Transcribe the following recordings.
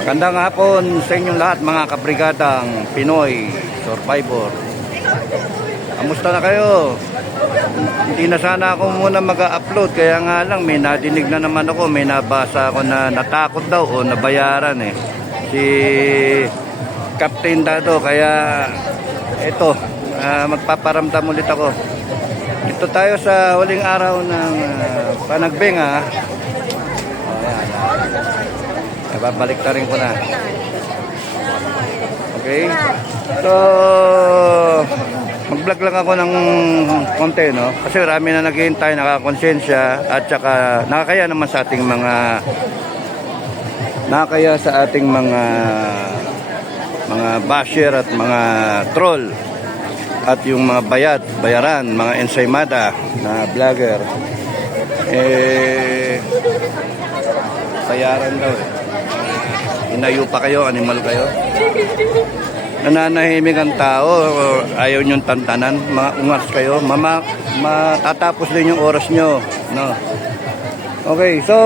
Magandang hapon sa inyong lahat mga kabrigadang Pinoy Survivor. Kamusta na kayo? Hindi na sana ako muna mag-upload, kaya nga lang may nadinig na naman ako, may nabasa ako na natakot daw o nabayaran si Captain Dado. Kaya ito, magpaparamdam ulit ako. Ito tayo sa huling araw ng Panagbenga. Babalik na rin ko na. Okay? So, mag-vlog lang ako ng konti, no? Kasi marami na naghihintay, nakakonsensya, at saka nakakaya naman sa ating mga basher at mga troll. At yung mga bayaran, mga ensaymada na vlogger. Bayaran daw inayo pa kayo, animal kayo. Nananahimik ang tao, ayaw nyong tantanan, mga ungas kayo, matatapos din yung oras nyo, no? Okay, so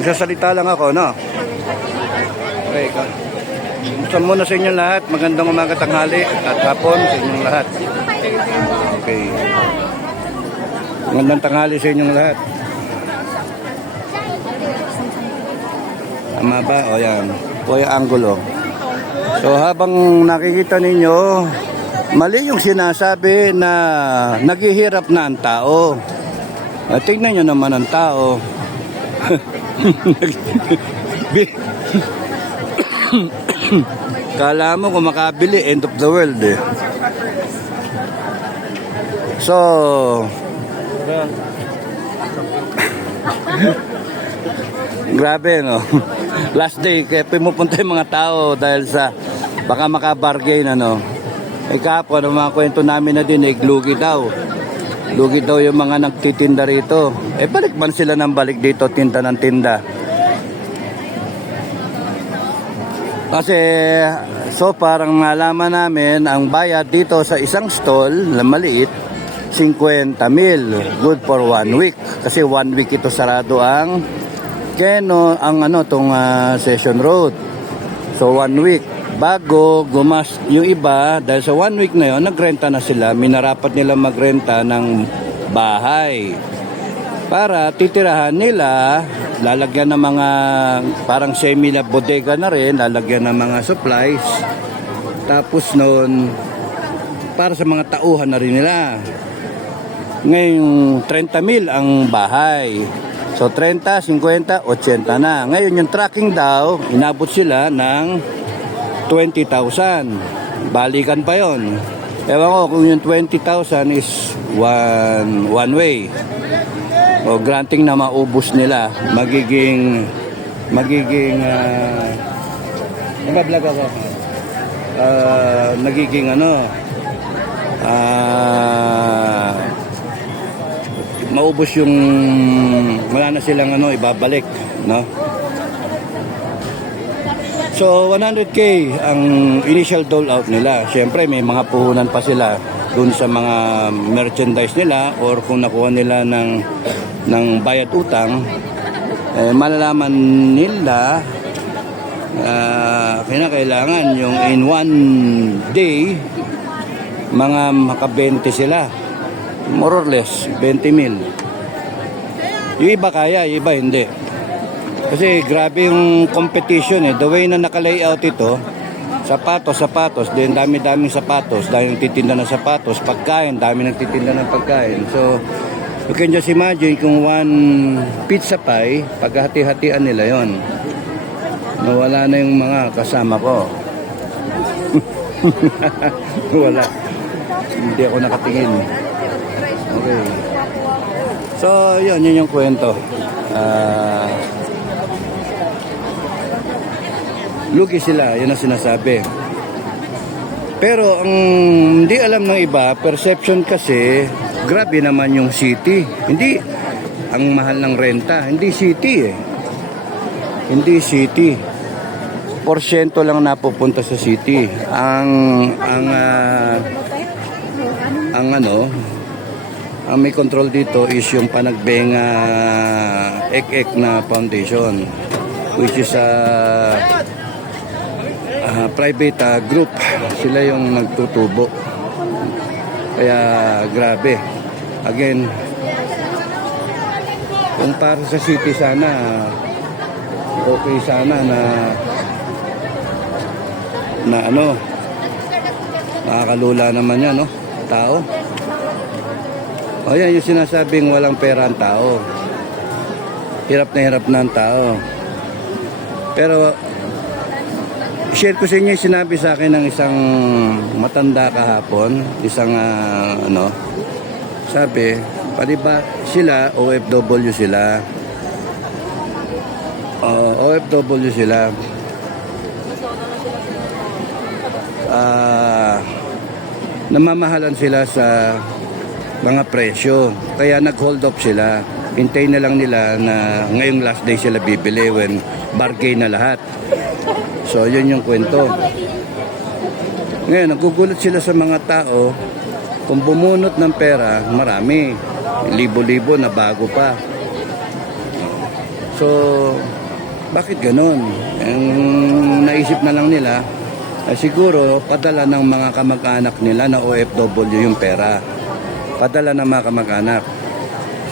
magsasalita lang ako, no? Okay, kumusta muna sa inyong lahat, magandang umaga, tanghali at hapon sa inyong lahat. Okay, magandang tanghali sa inyong lahat. Tama ba? O yan. O yung angulo. So habang nakikita ninyo, mali yung sinasabi na naghihirap na ang tao. Tingnan nyo naman ang tao. Kala mo kung makabili, end of the world So grabe, no? Last day, kaya pumupunta yung mga tao dahil sa baka makabargain, ano. Kahapon, ang mga kwento namin na din, lugi daw. Lugi daw yung mga nagtitinda rito. Balik man sila ng balik dito, tinda ng tinda. Kasi, so parang nalaman namin, ang bayad dito sa isang stall na maliit, 50,000. Good for 1 week. Kasi 1 week ito sarado ang Keno, ang tong Session Road. So 1 week bago yung iba, dahil sa 1 week na yon nagrenta na sila, minarapat nila magrenta ng bahay para titirahan nila, lalagyan ng mga parang semi na bodega na rin, lalagyan ng mga supplies, tapos noon para sa mga tauhan na rin nila. Ngayon 30,000 ang bahay. So 30, 50, 80 na. Ngayon yung tracking daw, inabot sila ng 20,000. Balikan pa yon. Ewan ko kung yung 20,000 is one way. O granting na maubos nila. Magiging nag-vlog ako. Nagiging maubos yung wala na silang ibabalik, no? So 100k ang initial dole out nila. Siyempre may mga puhunan pa sila dun sa mga merchandise nila, or kung nakuha nila ng bayad utang, malalaman nila kailangan yung in 1 day mga maka-20 sila. More or less 20,000. Yung iba kaya, yung iba hindi. Kasi grabe yung competition The way na naka-layout ito, sapatos, then dami-daming sapatos, dahil nagtitinda ng sapatos, pagkain, dami nagtitinda ng pagkain. So you can just imagine kung 1 pizza pie, paghati-hatian nila yon, nawala na yung mga kasama ko. Wala, hindi ako nakatingin. Okay. So, yun yung kwento. Lugi sila, yun ang sinasabi. Pero ang hindi alam ng iba, perception kasi, grabe naman yung city. Hindi ang mahal ng renta, hindi city Hindi city. Porsyento lang napupunta sa city. Ang may control dito is yung Panagbenga Ek-Ek na foundation. which is private group. Sila yung nagtutubo. Kaya grabe. Again, kung para sa city sana, okay sana na ano, nakakalula naman yan, no? Tao. O yan yung sinasabing walang pera ang tao. Hirap na ang tao. Pero share ko sa inyo yung sinabi sa akin ng isang matanda kahapon, isang sabi, pati ba sila OFW sila? OFW sila. Namamahalan sila sa mga presyo. Kaya nag-hold up sila. Hintay na lang nila na ngayong last day sila bibili when bargain na lahat. So, yun yung kwento. Ngayon, nagugulat sila sa mga tao. Kung bumunot ng pera, marami. Libo-libo na bago pa. So, bakit ganun? Ang naisip na lang nila, siguro, padala ng mga kamag-anak nila na OFW yung pera. Padala ng mga kamag-anak.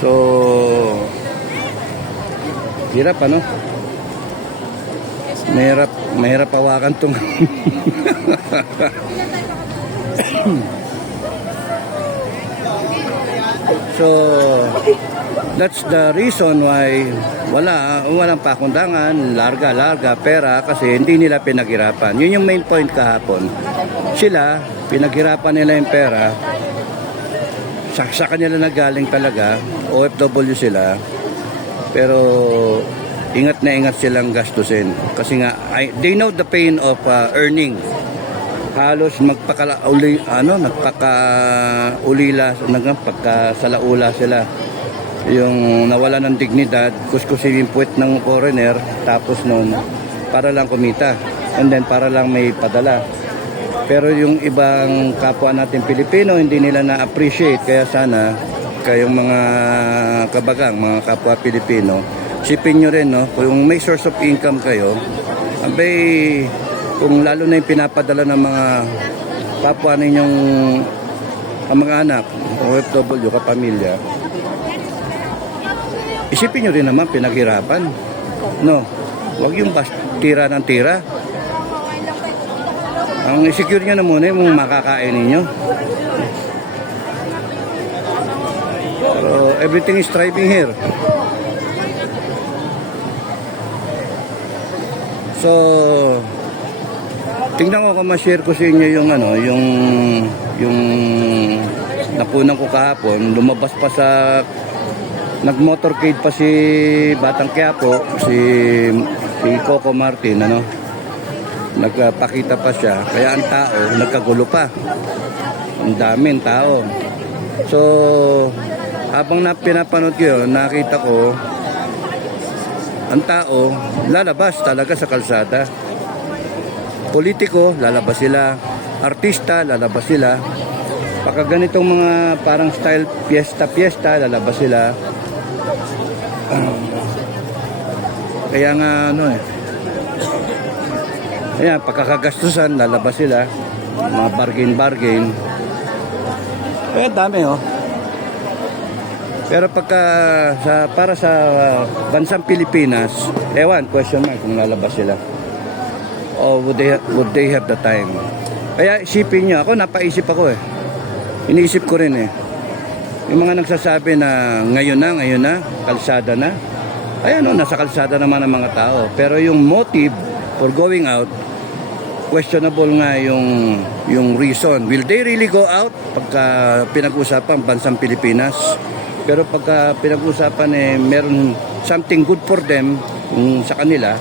So, hirap ano? Mahirap hawakan tong So, that's the reason why walang pakundangan, larga pera kasi hindi nila pinaghirapan. Yun yung main point kahapon. Sila, pinaghirapan nila yung pera. Sa kanila nagaling talaga, OFW sila. Pero ingat na ingat silang gastusin kasi nga they know the pain of earning. Halos nagpakasalaula sila. Yung nawala ng dignidad, kuskusin yung puwet ng foreigner, tapos noon para lang kumita and then para lang may padala. Pero yung ibang kapwa natin Pilipino hindi nila na-appreciate, kaya sana kayong mga kabagang, mga kapwa Pilipino, sipin nyo rin, no? Kung may source of income kayo, abay, kung lalo na yung pinapadala ng mga kapwa ninyong kamag-anak, OFW, kapamilya, isipin nyo rin naman, pinaghirapan. No? Huwag yung tira ng tira. Ang isecure nyo na muna yung makakain ninyo. Pero everything is thriving here. So, tingnan ko kung ma-share ko sa inyo yung yung napunan ko kahapon. Lumabas pa sa nag-motorcade pa si Batang Quiapo, si Coco Martin, nagpakita pa siya. Kaya ang tao, nagkagulo pa. Ang daming tao. So, habang pinapanood ko yun, nakita ko, ang tao, lalabas talaga sa kalsada. Politiko, lalabas sila. Artista, lalabas sila. Pagka ganitong mga parang style fiesta, lalabas sila. Kaya nga kaya pagkakagastusan, lalabas sila. Mga bargain. Kaya dami Pero para sa bansang Pilipinas, question mark kung lalabas sila. Or would they have the time? Kaya isipin nyo, ako napaisip ako Iniisip ko rin yung mga nagsasabi na ngayon na, kalsada na. Ayan nasa kalsada naman ang mga tao. Pero yung motive for going out, questionable nga yung reason. Will they really go out pagka pinag-usapan bansang Pilipinas? Pero pagka pinag-usapan meron something good for them sa kanila,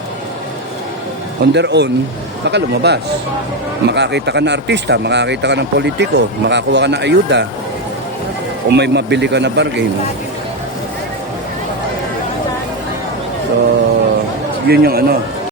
on their own, baka lumabas. Makakita ka na artista, makakita ka ng politiko, makakuha ka na ayuda, o may mabili ka na bargain. So, yun yung